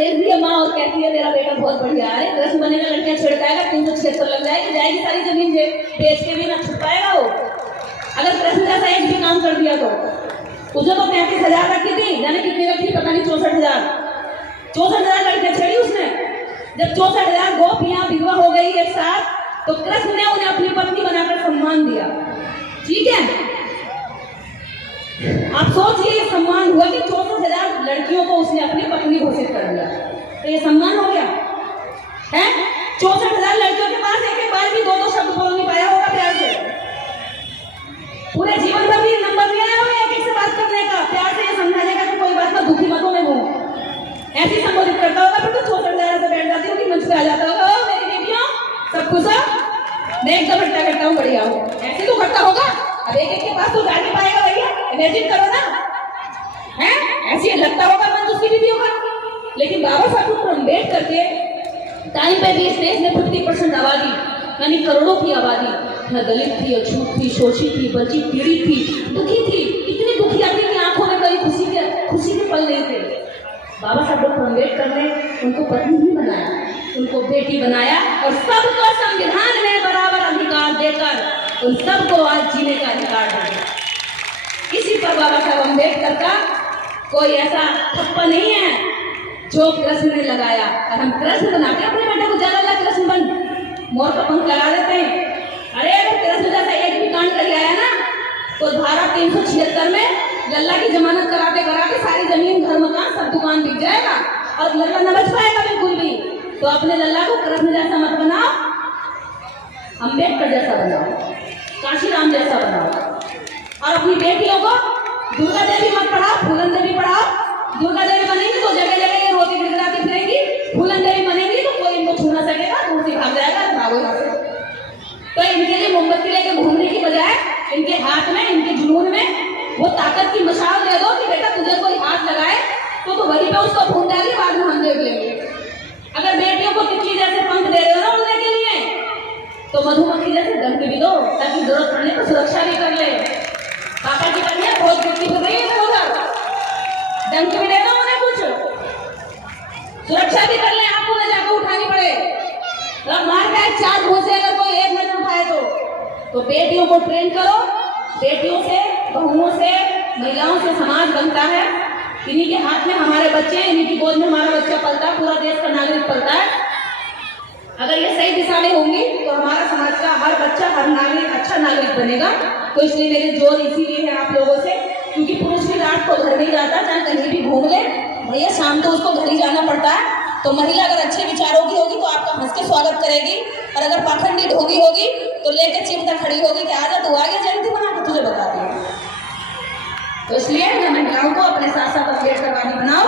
देखती है माँ और कहती है मेरा बेटा बहुत बढ़िया है, कृष्ण बनेगा, लड़कियां छिड़काएगा, 376 लग जाएगी, जाएगी सारी जमीन बेच के भी ना छुप पाएगा वो। अगर कृष्ण जैसा एक भी काम कर दिया तो उसे तो 35,000 रखी थी, यानी कितनी रखी पता नहीं, 64,000 लड़कियां छेड़ी उसने। जब 64,000 गोपियां विधवा हो गई एक साथ, तो कृष्ण ने उन्हें अपनी पत्नी बनाकर सम्मान दिया। ठीक है, आप सोचिए ये सम्मान हुआ कि 64,000 लड़कियों को उसने अपनी पत्नी घोषित कर दिया, तो ये सम्मान हो गया है। 64,000 लड़कियों के पास एक बार भी 2 शब्द बोल नहीं पाया होगा प्यार से, पूरे जीवन भर भी नंबर नहीं आया होगा एक से बात करने का, प्यार से ये समझाने का कि कोई बात ना, दुखी मत हो, मैं हूँ, ऐसे संबोधित करता होगा। फिर तो 64,000 से बैठ जाती होगी, मंच पे आ जाता होगा, ओ मेरी बेटियों सब कुछ है, मैं एकदम इकट्ठा करता हूँ, बढ़िया हूँ, ऐसे तो करता होगा। अब एक के पास तो जा नहीं पाएगा भैया, इमेजिन करो ना, है ऐसे लगता होगा मन उसकी बीवियों का। लेकिन बाबा साहब अम्बेडकर के टाइम पे भी इस देश में 50% आबादी, यानी करोड़ों की आबादी न दलित थी, अछूत थी, शोषित थी, वंचित, पीड़ित थी, दुखी थी, इतनी दुखी आती कि आंखों में कभी खुशी के पल नहीं थे। बाबा साहब डॉक्टर अम्बेडकर ने उनको पत्नी भी बनाया, उनको बेटी बनाया, और सबको संविधान में बराबर अधिकार देकर उन सबको आज जीने का अधिकार दिया। इसी पर बाबा साहब अम्बेडकर का कोई ऐसा ठप्पा नहीं है जो कृष्ण ने लगाया। और हम कृष्ण बनाते अपने बेटे को, ज्यादा कृष्ण बन, मोर का पंख लगा देते हैं। अरे अगर कृष्ण जैसा एक भी कांड कर आया ना, तो धारा 376 में लल्ला की जमानत कराते कराते सारी जमीन, घर, मकान, सब दुकान बिक जाएगा और लल्ला न बच पाएगा बिल्कुल भी। तो अपने लल्ला को कृष्ण जैसा मत बनाओ, अम्बेडकर जैसा बनाओ, काशीराम जैसा बनाओ। और अपनी बेटियों को दुर्गा देवी मत पढ़ाओ, फूलन देवी पढ़ाओ। दुर्गा देवी बनेंगी तो जगह जगह ये रोती गिड़गिड़ाती फिरेंगी, फूलन देवी बनेंगी तो कोई इनको छू ना सकेगा, दूर से भाग जाएगा, भागो यहाँ से। तो इनके लिए मोमबत्ती लेके घूमने की बजाय इनके हाथ में, इनके जुनून में वो ताकत की मशाल दे दो कि बेटा तुझे कोई हाथ लगाए तो वहीं पे उसको भून डालिए, बाद में हम देख लेंगे। अगर बेटियों को किसी जैसे पंख दे रहे हो ना उड़ने के लिए, तो मधुमक्खी जैसे डंक भी दो, ताकि जरूरत पड़ने पर सुरक्षा भी कर ले। पापा की कन्या बहुत गुस्सी हो रही है, डंक भी दे दो उन्हें, कुछ सुरक्षा भी कर ले, आपको न जाकर उठानी पड़े। तो मार का 4 घूसे अगर कोई एक न उठाए तो बेटियों को ट्रेन करो, बेटियों से, बहुओं से, महिलाओं से समाज बनता है। इन्हीं के हाथ में हमारे बच्चे, इन्हीं की गोद में हमारा बच्चा पलता है, पूरा देश का नागरिक पलता है। अगर ये सही दिशा में होंगी तो हमारा समाज का हर बच्चा, हर नागरिक अच्छा नागरिक बनेगा। तो इसलिए मेरी जोर इसीलिए है आप लोगों से, क्योंकि पुरुष भी रात को घर नहीं जाता, चाहे कहीं भी घूम ले भैया, शाम तो उसको घर ही जाना पड़ता है। तो महिला अगर अच्छे विचारों की होगी तो आपका हंस के स्वागत करेगी, और अगर पाखंडी ढोंगी होगी तो लेके चिमटा खड़ी होगी कि आजा तू आगे, जयंती बना के तुझे बताती है। तो इसलिए महिलाओं को अपने साथ साथ अम्बेडकरवादी बनाओ।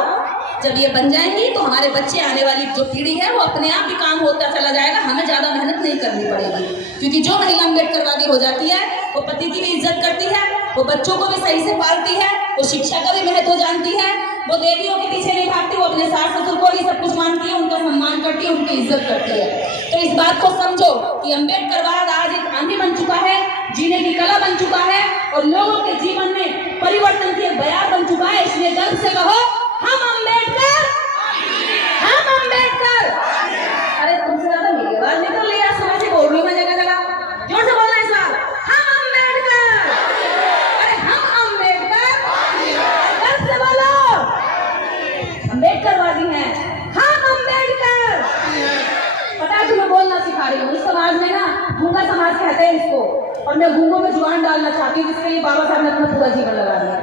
जब ये बन जाएंगी तो हमारे बच्चे, आने वाली जो पीढ़ी है, वो अपने आप ही काम होता चला जाएगा, हमें ज्यादा मेहनत नहीं करनी पड़ेगी। क्योंकि जो महिला अम्बेडकरवादी हो जाती है वो पति की भी इज्जत करती है, वो बच्चों को भी सही से पालती है, वो शिक्षा का भी महत्व जानती है, वो देवियों के पीछे नहीं भागती, वो अपने सास ससुर को ही सब कुछ मानती है, उनका सम्मान करती है, उनकी इज्जत करती है। तो इस बात को समझो कि अम्बेडकरवाद आज एक आंधी बन चुका है, जीने की कला बन चुका है, और लोगों के जीवन में परिवर्तन की एक बयार बन चुका है। इसलिए गर्व से कहो, हम अम्बेडकर, हम अम्बेडकर। अरे तुमसे ज्यादा मेरी आवाज निकल रही है, सुबह से बोल रही हूँ मैं जगह जगह, जोर से बोलना इस बार, हम अम्बेडकर। अरे हम अम्बेडकर, गर्व से बोलो, अम्बेडकरवादी हैं हम, अम्बेडकर। पता है तुम्हें बोलना सिखा रही हूँ। इस समाज में ना गूंगा समाज कहते हैं इसको, और मैं गूंगों में जुबान डालना चाहती हूँ, जिसके लिए बाबा साहब ने अपना पूरा जीवन लगा दिया।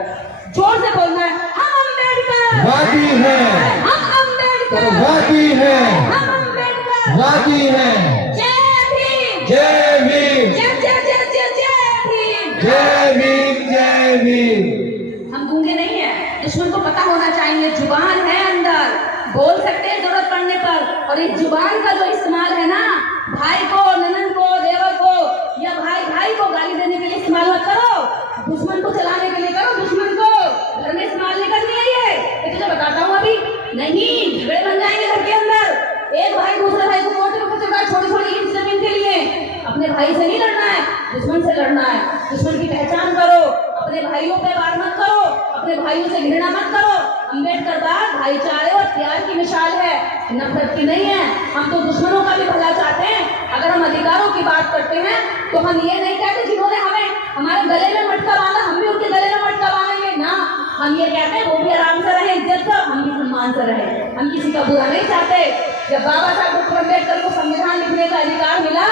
जोर से बोलना है, हम अम्बेडकर वादी हैं, हम अम्बेडकर वादी हैं, हम अम्बेडकर वादी हैं। जय भीम, जय भीम, जय जय जय जय जय भीम, जय भीम, जय भीम। हम गूंगे नहीं है, दुश्मन को पता होना चाहिए जुबान है अंदर, बोल सकते हैं जरूरत पड़ने पर। और इस जुबान का जो इस्तेमाल है ना, भाई को, ननन को, देवर को, या भाई भाई को गाली देने के लिए इस्तेमाल मत करो, दुश्मन को चलाने के लिए करो। दुश्मन को घर में इस्तेमाल नहीं करनी है ये तुझे बताता हूँ अभी। नहीं, झगड़े बन जाएंगे घर के अंदर। एक भाई दूसरे भाई को कोर्ट में फंसेगा छोटी छोटी इंच जमीन के लिए। अपने भाई से नहीं लड़ना है, दुश्मन से लड़ना है। दुश्मन की पहचान करो, अपने भाइयों पे वार मत करो, अपने भाइयों से घृणा मत करो। अम्बेडकर भाईचारे और प्यार की मिसाल है। नफरत की नहीं है। हम तो दुश्मनों का भी भला चाहते हैं। अगर हम अधिकारों की बात करते हैं तो हम ये नहीं कहते जिन्होंने हमें हमारे गले में मटका बांधा हम भी उनके गले में मटका बांधेंगे ना। हम ये कहते हैं वो भी आराम से रहे, इज्जत से, हम भी सम्मान से रहे। हम किसी का बुरा नहीं चाहते। जब बाबा साहब डॉक्टर अम्बेडकर को संविधान लिखने का अधिकार मिला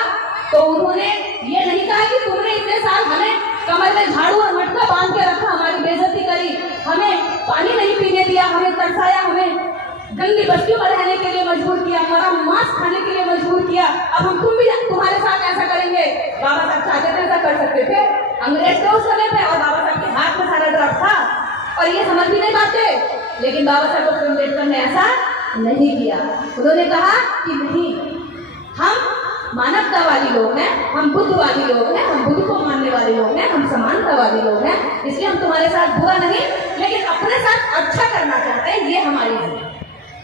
तो उन्होंने ये नहीं कहा कि तुमने इतने साल हमें कमर में झाड़ू और मटका बांध के रखा, हमारी बेइज्जती करी, हमें पानी नहीं पीने दिया, हमें तरसाया, हमें गंदी बस्तियों में रहने के लिए मजबूर किया, हमारा मांस खाने के लिए मजबूर किया। अब हम तुम्हारे साथ ऐसा करेंगे। बाबा साहब चाहते थे ऐसा कर सकते थे। अंग्रेज थे उस समय पे और बाबा साहब के हाथ में सारा ड्राफ्ट था और ये समझ भी नहीं पाते। लेकिन बाबा साहब डॉक्टर अम्बेडकर ने ऐसा नहीं किया। उन्होंने कहा कि नहीं, हम मानवतावादी लोग हैं, हम बुद्धवादी लोग हैं, हम बुद्ध को मानने वाले लोग हैं, हम समानतावादी लोग हैं, इसलिए हम तुम्हारे साथ बुरा नहीं लेकिन अपने साथ अच्छा करना चाहते हैं। ये हमारी है,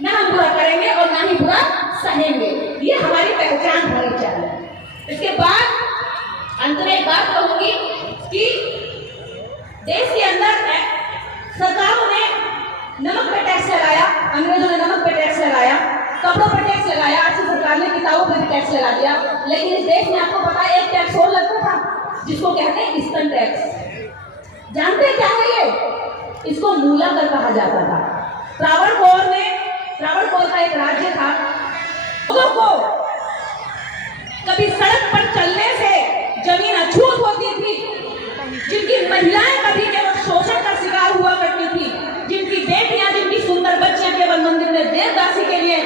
ना हम बुरा करेंगे और ना ही बुरा सहेंगे। ये हमारी पहचान होनी चाहिए। इसके बाद अंत में एक बात कहूंगी कि देश के अंदर सरकारों ने नमक पे टैक्स लगाया, अंग्रेजों ने नमक पे टैक्स लगाया, कपड़ों पर टैक्स लगाया, आज की सरकार ने किताबों पर भी टैक्स लगा दिया। लेकिन इस देश में आपको पता है एक टैक्स और लगता था जिसको कहते हैं ईस्टर्न टैक्स। जानते हैं क्या है ये? इसको मूलाकर कहा जाता था। त्रावणकोर का एक राज्य था। लोगों को कभी सड़क पर चलने से जमीन अछूत होती थी, जिनकी महिलाएं कभी केवल शोषण का शिकार हुआ करती थी, जिनकी बेटियां, जिनकी सुंदर बच्चियां केवल मंदिर में देवदासी के लिए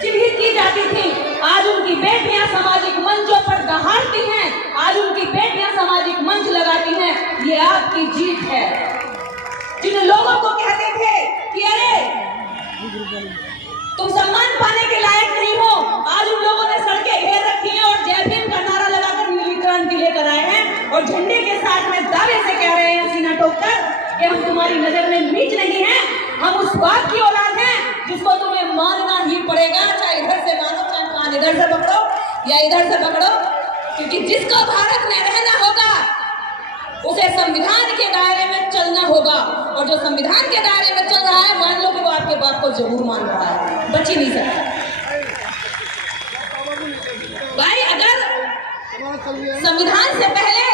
चिन्हित की जाती थी, आज उनकी बेटियां सामाजिक मंचों पर दहाड़ती हैं, आज उनकी बेटियां सामाजिक मंच लगाती हैं। ये आपकी जीत है। जिन लोगों को कहते थे कि अरे तुम सम्मान पाने के लायक नहीं हो, आज उन लोगों ने सड़कें घेर रखी हैं और जय भीम का नारा लगाकर नीली क्रांति लेकर आए हैं और झंडे के साथ में दावे से कह रहे हैं सीना ठोककर कि हम तुम्हारी नजर में नीच नहीं हैं, हम उस बात की औलाद हैं जिसको तुम्हें मानना ही पड़ेगा, चाहे इधर से मानो, चाहे कान इधर से पकड़ो या इधर से पकड़ो, क्योंकि जिसको भारत में रहना होगा उसे संविधान के दायरे में चलना होगा। और जो संविधान के दायरे में चल रहा है, मान लो कि वो आपके बात को जरूर मान रहा है, बच ही नहीं सकता। भाई अगर संविधान से पहले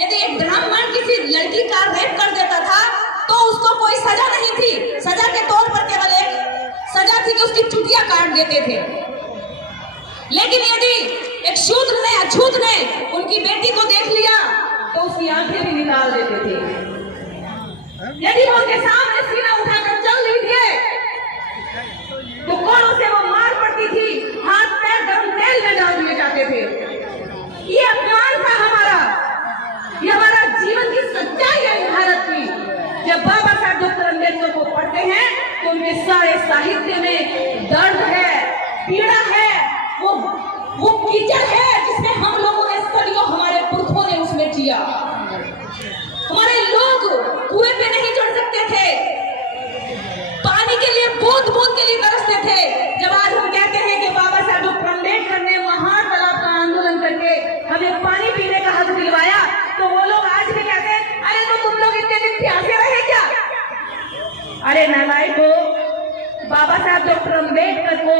यदि एक ब्राह्मण किसी लड़की का रेप कर देता था तो उसको कोई सजा नहीं थी, सजा के तौर पर केवल एक सजा थी कि उसकी चुटिया काट देते थे। लेकिन यदि एक शूद्र ने, अछूत ने उनकी बेटी को देख लिया तो उसकी आंखें भी निकाल देते थे। यदि वो उनके सामने सीना उठाकर चल रही थी तो कोड़ों से वो मार पड़ती थी, हाथ पैर गर्म तेल में डाल दिए जाते थे। ये अपमान था हमारा, ये हमारा जीवन की सच्चाई है भारत की। जब बाबा साहब डॉक्टर अम्बेडकर को पढ़ते हैं तो उनके सारे साहित्य में दर्द है, पीड़ा है, वो कीचड़ है जिसमें हम लोगों ने सदियों, हमारे पुरखों ने उसमें जिया। हमारे लोग कुएं पे नहीं चढ़ सकते थे, पानी के लिए बूंद बूंद के लिए तरसते थे। जब आज हम कहते हैं कि बाबा साहब डॉक्टर अम्बेडकर ने महान तालाब का आंदोलन करके हमें पानी पीने का हक दिलवाया, तो वो लोग आज भी कहते हैं अरे तो तुम लोग इतने दिन प्यासे रहे क्या? अरे नालायकों, बाबा साहब डॉक्टर अम्बेडकर को